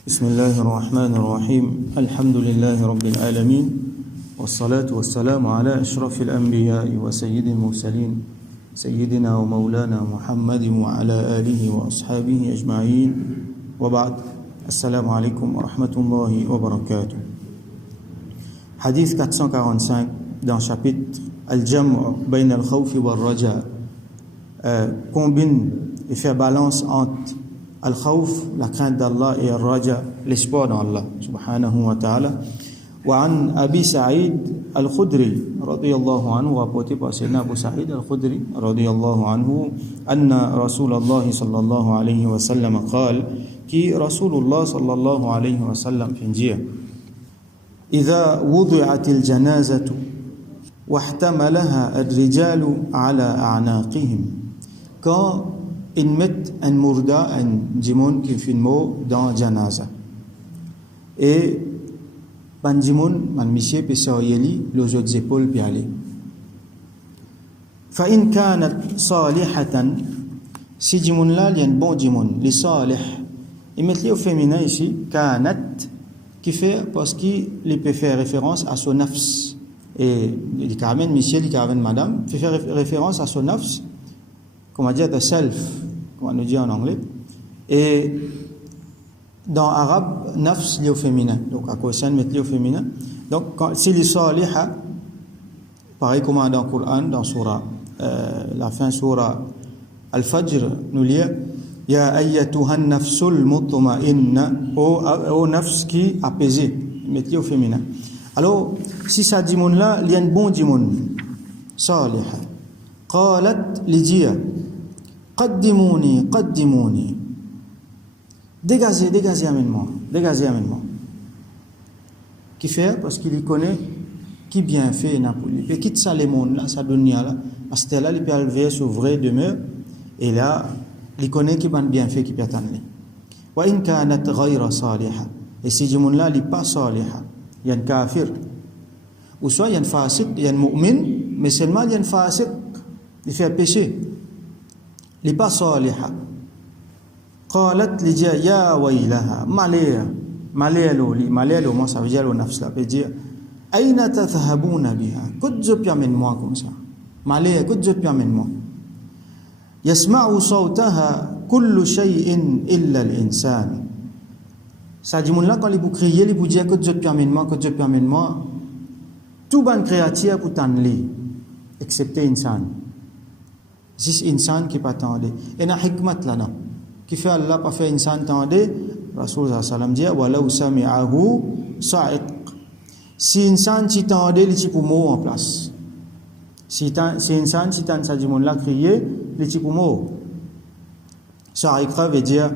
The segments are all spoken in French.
بسم الله الرحمن الرحيم الحمد لله رب العالمين والصلاة والسلام على أشرف الأنبياء وسيد المرسلين سيدنا ومولانا محمد وعلى آله وأصحابه أجمعين وبعد السلام عليكم ورحمة الله وبركاته. Hadith 445 dans le chapitre Al-Jam' bayna al-khawf wa al-raja, combine et fait balance entre al-khawf, la crainte d'Allah, et al-raja, l'espoir dans Allah subhanahu wa ta'ala. وعن أبي سعيد الخدري رضي الله عنه, rapporté par Sayyidina Abu Sa'id al-Khudri رضي الله عنه, أن رسول الله صلى الله عليه وسلم قال, qui رسول الله صلى الله عليه وسلم fait dire, إذا وضعت الجنازة واحتملها الرجال على أعناقهم, quand ils mettent un mourda, un djimoun qui fait une mot dans janaza, et ban djimoun, ban monsieur peut s'orienter les autres épaules puis aller. فإن كانت صالحة, si djimoun là il y a un bon djimoun, les salih, ils mettent au féminin ici kanat, qui fait parce qu'il peut faire référence à son nafs, et il carmen monsieur, il carmen madame, fait faire référence à son nafs, comment dire, the self, comme on nous dit en anglais, et dans arabe nafs lié au féminin, donc à cause ça mettre lié au féminin. Donc si les saliha, pareil comme dans le Coran, dans surah la fin surah Al-Fajr nous lit Ya ayyatuha an-nafsul mutma'inna, au nafs qui apaisé, mettre lié au féminin. Alors si ça dimoun là, il y a un bon dimoun saliha, qalat li dia qaddimouni qaddimouni, dégazez amène-moi, qui fait parce qu'il y connaît qui bien fait Napoli, et quitte ça les mondes là, ça donne là, parce que là il peut lever sur vraie demeure, et là il connaît qui ban bien fait qui peut attendre. Wa in kanat ghayra saliha, et si dimoun là il pas saliha, il y a un kafir, ou soit il y a un fasiq, il y a un mu'min, mais seulement il y a un fasiq, il fait péché, il pas saliha. قالت لجا يا ويلها, malaya lo, moi ça veut dire le nafs là, veut dire أين تذهبون بها, que je peux amène-moi comme ça, malaya, que je peux amène-moi. يسمع صوتها كل شيء إلا الإنسان, ça dit mon là quand il vous crier, il vous dire que je peux amène-moi, tout ban créature pour t'enlever excepté insan, c'est insan qui pas attendre, et na hikmat là non qui fait Allah pas fait insan tendez, Rasul sallallahu alayhi wa sallam dit walau sami'ahu sa'iq, si insan si tendez les petits poumons en place, si insan si tan sa dit mon là crier les petits poumons sa'iq veut dire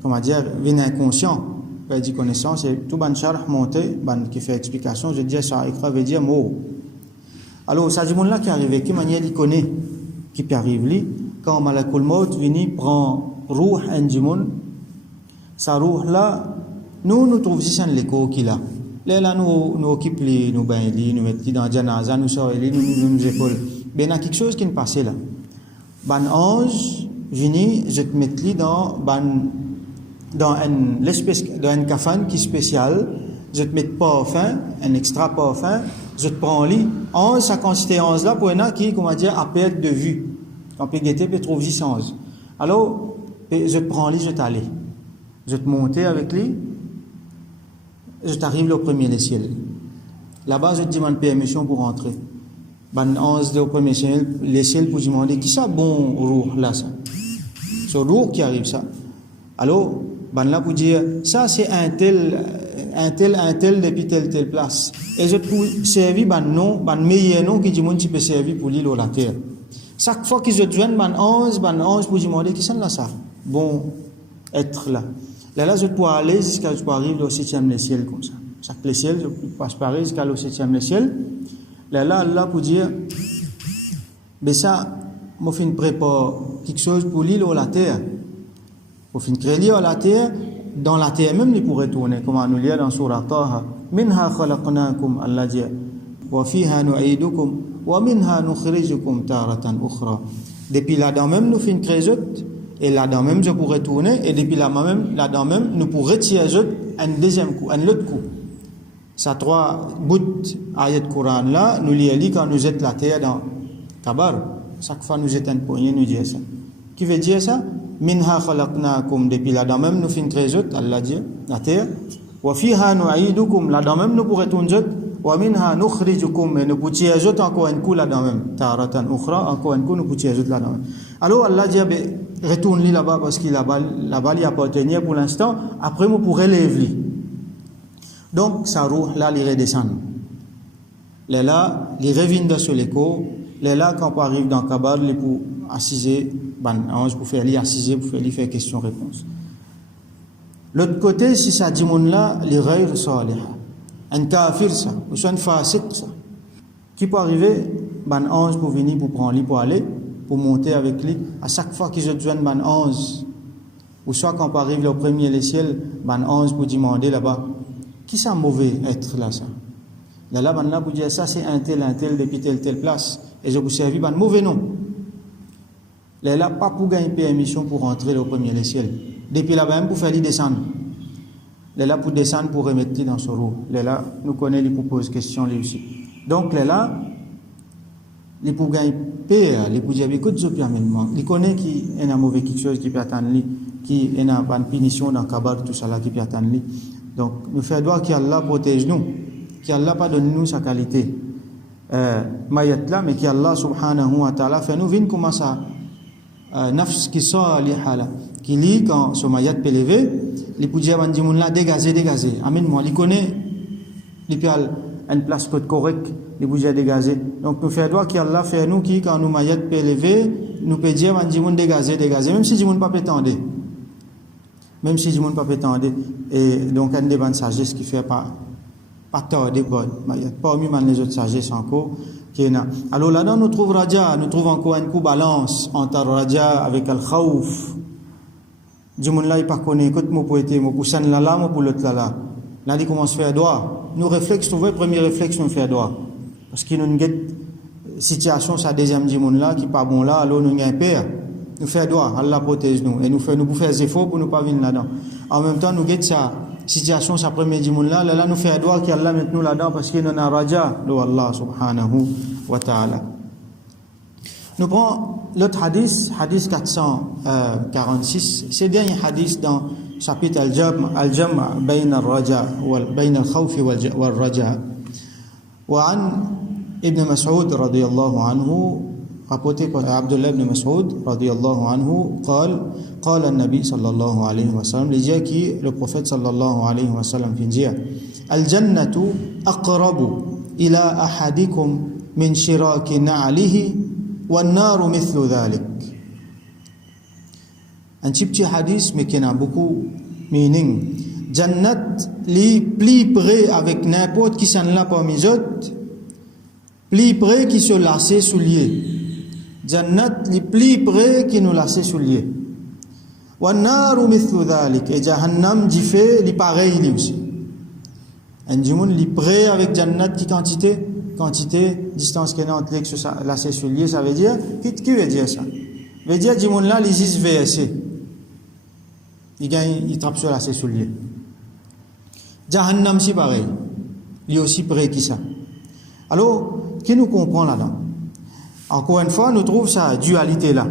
comment dire vin inconscient, veut dire connaissance, et tout ban sharh monté ban qui fait explication, je dis sa'iq veut dire mot. Alors sa dit mon là qui arrive, qui manière il connaît qui peut arriver lui quand Malakul Maut vient prend ruh un djimoun, sa ruh là nous trouvons ici dans l'écho qu'il a là nous occupe les nous ben nous mettre dans janaza, nous sort les nous épaules, ben a quelque chose qui ne passait là, ban ange vient je te mettre lui dans l'espèce dans un kafan qui spécial, je te mets parfum, un extra parfum, je te prends lui ange, ça consiste ange là pour un qui comment dire à perte de vue. Quand tu peut trouver 600. Alors, je te prends lui, je t'allais. Je te monter avec lui, je t'arrive au premier des ciels. Là-bas, je te demande permission pour rentrer. Ben, 11 au premier ciel, les ciels pour demander qui ça bon roux là ça. C'est roux qui arrive ça. Alors, ben là pour dire ça c'est un tel depuis telle place. Et je te servir ben non, ben meilleur nom qui dit mon tu peux servir pour l'île ou la terre. Chaque fois qu'ils se joignent, ban 11 pour demander qui sont là ça. Bon, être là. Là, je peux aller jusqu'à je peux arriver au 7e ciel comme ça. Chaque le ciel, je passe par jusqu'à le 7e ciel. Là, pour dire, mais ça, moi, je prépare quelque chose pour l'île ou la terre. Pour créer l'île ou la terre, dans la terre même, il pourrait tourner, comme on nous lit dans Surah Taha. Minha khalaqnakum, Allah dit, wa fiha nu'idukum. وَمِنْهَا نُخْرِجُكُمْ تَارَةً أُخْرَى. Depuis là-dedans même, nous faisons une création, et là-dedans même je pourrais tourner, et depuis là-dedans même, nous pourrons retirer un deuxième coup, un autre coup. Ça trois bouts ayat Coran là, nous lisons quand nous êtes la terre dans Kabar. Chaque fois nous êtes un poignet, nous disons ça. Qui veut dire ça? Minha khalaqnakum, depuis là-dedans même nous finissons très autres, Allah dit, la terre. Wa fiha nu'idukum, là-dedans même nous pourrons tourner. Wa minha nukhrijukum, et nous pouvons tirer encore un coup là-dedans même. Taratan ukhra, encore un coup nous pouvons tirer là-dedans même. Alors Allah dit, retourne-lui là-bas parce qu'il là-bas il appartenait pour l'instant, après vous pourrez lever. Donc sa roue là il redescend. Les là, il revient sur l'écho, les là quand on arrive dans Kabar, il pour assiser pour faire lui assiser pour faire lui faire question-réponse. L'autre côté, si ça dit mon là, les ghayr salih, un kafir ça, ou soit un fasik ça, qui peut arriver, ange pour venir pour prendre lui pour aller, pour monter avec lui, à chaque fois qu'ils ont besoin de ange, ou soit quand on arrive au premier les ciels, ange pour demander là-bas, qui ça mauvais être là ça? Là, pour dire ça, c'est un tel depuis telle place, et je vous servis mauvais nom. Là, pas pour gagner permission pour rentrer au premier les ciels. Depuis là-bas, même pour faire lui descendre. Là, pour descendre, pour remettre dans son roue. Là, nous connaissons, il pose question lui aussi. Donc, là, il pour gagner paix, il pour dire, écoute, je peux amènement. Il connaît qu'il y a un mauvais quelque chose qui peut attendre lui, qui y a une punition dans le Kabar, tout ça là, qui peut attendre lui. Donc, nous faisons droit qu'Allah protège nous, qu'Allah pas donne nous sa qualité. Mayat là, mais qu'Allah subhanahu wa ta'ala fait nous vivre comment ça. Nafs qui sort là, qui lit quand ce mayat peut lever, il peut dire là dégager. Amène-moi, il connaît, il peut une place correcte, il peut dire dégager. Donc nous faisons droit qu'Allah fait nous qui quand nous mayat peut lever, nous peut dire dégager, même si Dimoun pas prétendre. Même si Dimoun pas prétendre. Et donc un débat de sagesse qui fait pas tarder parmi les autres sagesses encore. Alors là-dedans, nous trouvons Raja, nous trouvons encore un coup balance entre Raja avec Al-Khawf. Dimoun-là, il pas connaît, écoute, moi pour être, moi pour s'en là, moi pour l'autre là. Là, il commence à faire droit. Nous réflexes, trouver, premier réflexe, nous faire droit. Parce qu'il nous a une situation, sa deuxième Dimoun-là, qui pas bon là, alors nous avons un père. Nous faire droit, Allah protège nous. Et nous pouvons faire des efforts pour ne pas venir là-dedans. En même temps, nous avons sa situation, sa première Dimoun là, nous fait droit qu'Allah mette nous là-dedans parce qu'il y a un Raja de Allah subhanahu wa ta'ala. Nous prenons l'autre hadith 446, c'est le dernier hadith dans le chapitre Al-Jam' bayna al-Raja bayna al-Khawf wal-Raja. Wa an Ibn Mas'ud radiyallahu anhu, rapporté par Abdullah ibn Mas'ud radiyallahu anhu, قال النبي صلى الله عليه وسلم, il dit que le prophète sallallahu alayhi wa sallam fin dire al-jannatu aqrabu ila ahadikum min shiraki na'lihi wan-naru mithlu dhalik. Un petit hadith mais qui a beaucoup meaning. Jannat li plus près avec n'importe qui s'en là parmi les autres, plus près qui se lasse soulier. Jannat li plus près qui nous lasse soulier. Wan-naru mithlu dhalik, et Jahannam dit fait li pareil lui aussi. Un dimoun li près avec Jannat qui quantité distance qu'il y a entre les que la soulier, ça veut dire qui veut dire ça? Veut dire dimoun là les 10 VSC. Il tape sur la soulier. Jahannam si pareil. Lui aussi près qui ça. Alors, qui nous comprend là-dedans? Encore une fois, nous trouvons sa dualité là.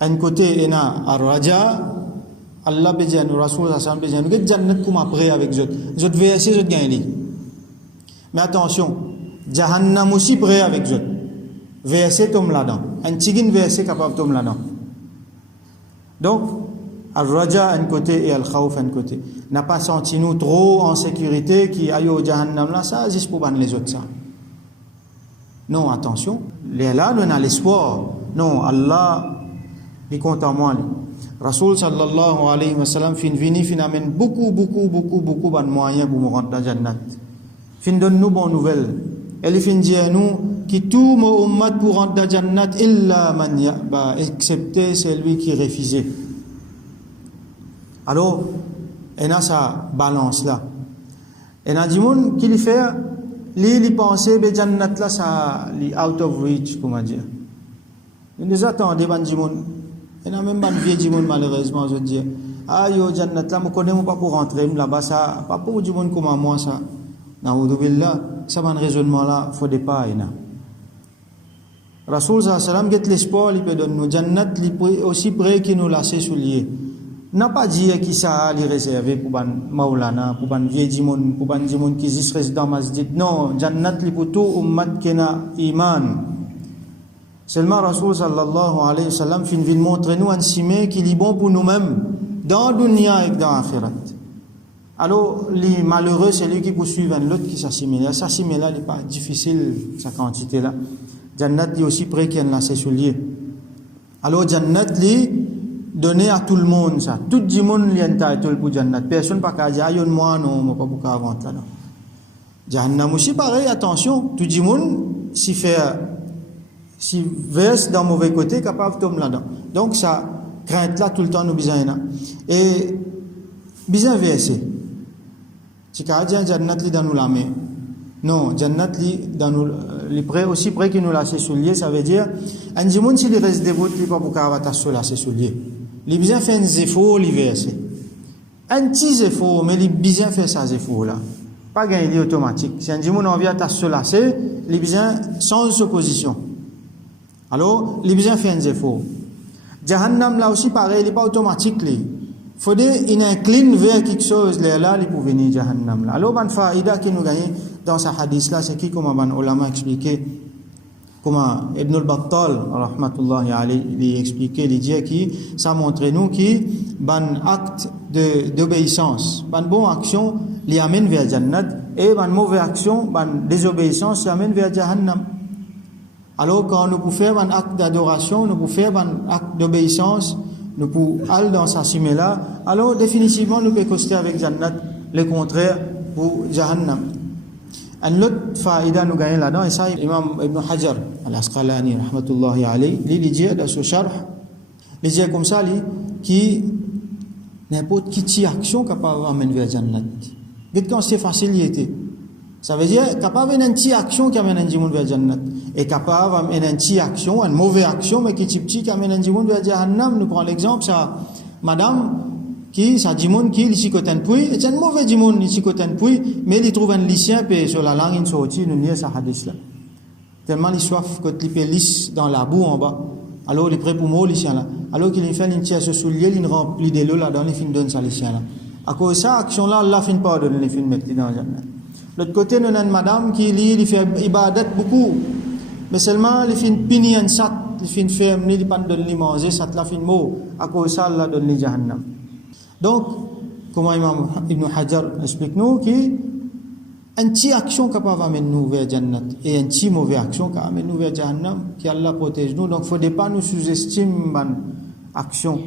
Un côté, il y a Ar-Raja, Allah bédia nous, Rasoul Hassan bédia nous, que Jannat comme après avec eux. Les autres VSC, les autres gagnent. Mais attention, Jahannam aussi prêt avec eux. VSC tombe là-dedans. Un tigin VSC capable de tomber là-dedans. Donc, Al-Raja un côté et Al-Khawf un côté. N'a pas senti nous trop en sécurité qui aille au Jahannam là, ça juste pour ban les autres ça. Non, attention. Là, nous avons l'espoir. Non, Allah, il compte en moi. Rasoul sallallahu alayhi wa sallam fin amène beaucoup de moyens pour nous rentrer dans Jannat. Fin donne nous bonnes nouvelles. Elle fin dit à nous qui tout mon ummat pour rentrer dans Jannat illa man ya'ba, excepté celui qui refusait. Alors, il a sa balance là. Il a dit moun qui lui fait il pensait que Jannat là ça out of reach, comment dire. Il nous attendait ban dit moun Il y a même pas de vieux du monde malheureusement, je dis. Ah yo jannat là, me connais pas pour rentrer là-bas ça, pas pour du monde comme moi ça. Naoudou billah, ça un raisonnement là, faut des pas ina. Rasoul sallallahu alayhi wa sallam get l'espoir, il peut donner nous jannat aussi près qui nous laisser soulier. N'a pas dit qui ça les réservé pour ban maulana, pour ban vieux du monde, pour ban du monde qui est résident masjid. Non, jannat li pour tout ummat kena iman. Seulement Rasoul sallallahu alayhi wa sallam fin vil montrer nous un ciment qui est bon pour nous-mêmes dans dunya et dans akhirat. Alors les malheureux c'est lui qui poursuivent l'autre qui s'assimile. S'assimiler là n'est pas difficile sa quantité là. Jannat li aussi près qu'il y a ses souliers. Alors Jannat li donné à tout le monde ça. Tout le monde li entitled pour Jannat. Personne pas qu'à dire ayon moi non, moi pas pour qu'à rentrer là. Jahannam aussi pareil, attention, tout le monde si verse dans mauvais côté capable de tomber là-dedans. Donc ça crainte là tout le temps nous besoin là. Et besoin verser. Si qu'à dire Jannat li dans nous la main. Non, Jannat li dans nous les près aussi près qui nous laisse soulier, ça veut dire un monde si les reste dévote li pas pour qu'à ta sur laisser soulier. Les besoin faire un effort li verser. Un petit effort mais les besoin faire ça effort là. Pas gagner automatique. Si un monde envie à ta sur lasser, les besoin sans opposition. Alors, les besoin faire un effort. Jahannam là aussi pareil, il n'est pas automatique li. Faut dire il incline vers quelque chose là il pour venir Jahannam là. Alors ban faïda qui nous gagne dans ce hadith là c'est qui comment ban ulama expliqué comment Ibn al-Battal rahmatullahi alayhi il expliqué il dit qui ça montre nous qui ban acte d'obéissance ban bonne action li amène vers Jannat et ban mauvaise action ban désobéissance li amène vers Jahannam. Alors quand nous pouvons faire un acte d'adoration, nous pouvons faire un acte d'obéissance, nous pouvons aller dans sa cime là, alors définitivement nous pouvons coster avec Jannat, le contraire pour Jahannam. Un autre faïda nous gagne là-dedans, et ça, Imam Ibn Hajar al-Asqalani, rahmatullahi alayhi, il dit dans ce charh, il dit comme ça, qui n'importe qui action capable d'amener vers Jannat. Quand c'est facilité. Ça veut dire capable d'une petite action qui amène un monde vers Jannat. Et capable d'une petite action, une mauvaise action, mais qui est petite qui amène un monde vers Jahannam. Nous prenons l'exemple, ça, madame, qui, ça dit monde qui, ici côté puis, et c'est un mauvais dit monde ici côté puis, mais il trouve un lycéen, puis sur la langue, il sortit, nous lit ça hadith là. Tellement il soif, quand il peut lisse dans la boue en bas. Alors il est prêt pour mourir, lycéen là. Alors qu'il fait une tire ce soulier, il remplit de l'eau là-dedans, il finit donne ça lycéen là. À cause de ça, action là, Allah finit pas de donner, il finit mettre dans Jannat. L'autre côté, nous avons une madame qui lit, il fait ibadat beaucoup. Mais seulement, il fait une pini en sat, il fait une ferme, il pas donne lui manger, sat la fin mot. À cause de ça, Allah donne les Jahannam. Donc, comment Imam Ibn Hajar explique nous, qui une petite action capable d'amener nous vers Jannat et une petite mauvaise action qui amène nous vers Jahannam, qui Allah protège nous. Donc, il ne faut pas nous sous-estimer l'action.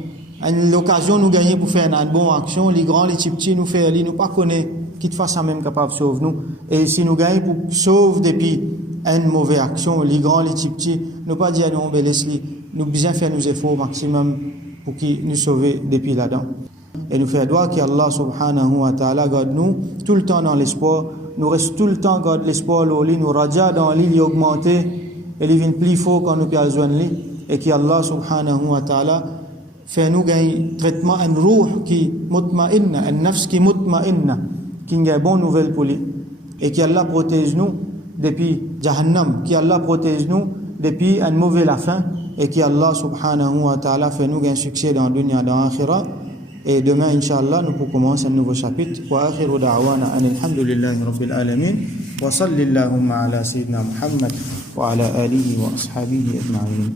L'occasion nous gagner pour faire une bonne action, les grands, les petits, nous faire, nous pas connaître. Qui te fasse ça même capable de sauver nous. Et si nous gagnons pour sauver depuis une mauvaise action, les grands, les petits, nous pas dire non, laisse-les, nous bien faire nos efforts au maximum pour qu'ils nous sauver depuis là-dedans. Et nous faire droit qu'Allah subhanahu wa ta'ala garde nous tout le temps dans l'espoir, nous reste tout le temps garde l'espoir, nous raja dans l'île augmenté, et il vient plus fort quand nous pouvons joindre lui, et qu'Allah subhanahu wa ta'ala fait nous gagner traitement un ruh qui mutma'inna, un nafs qui mutma'inna, qui a une bonne nouvelle pour lui et qui Allah protège nous depuis Jahannam, qui Allah protège nous depuis une mauvaise fin et qui Allah subhanahu wa ta'ala fait nous un succès dans le dunya, dans l'akhirah. Et demain, Inch'Allah, nous pourrons commencer un nouveau chapitre. Wa akhiru da'wana alhamdulillahi rabbil alamin wa sallallahu ala sayyidina Muhammad wa ala alihi wa ashabihi ajma'in.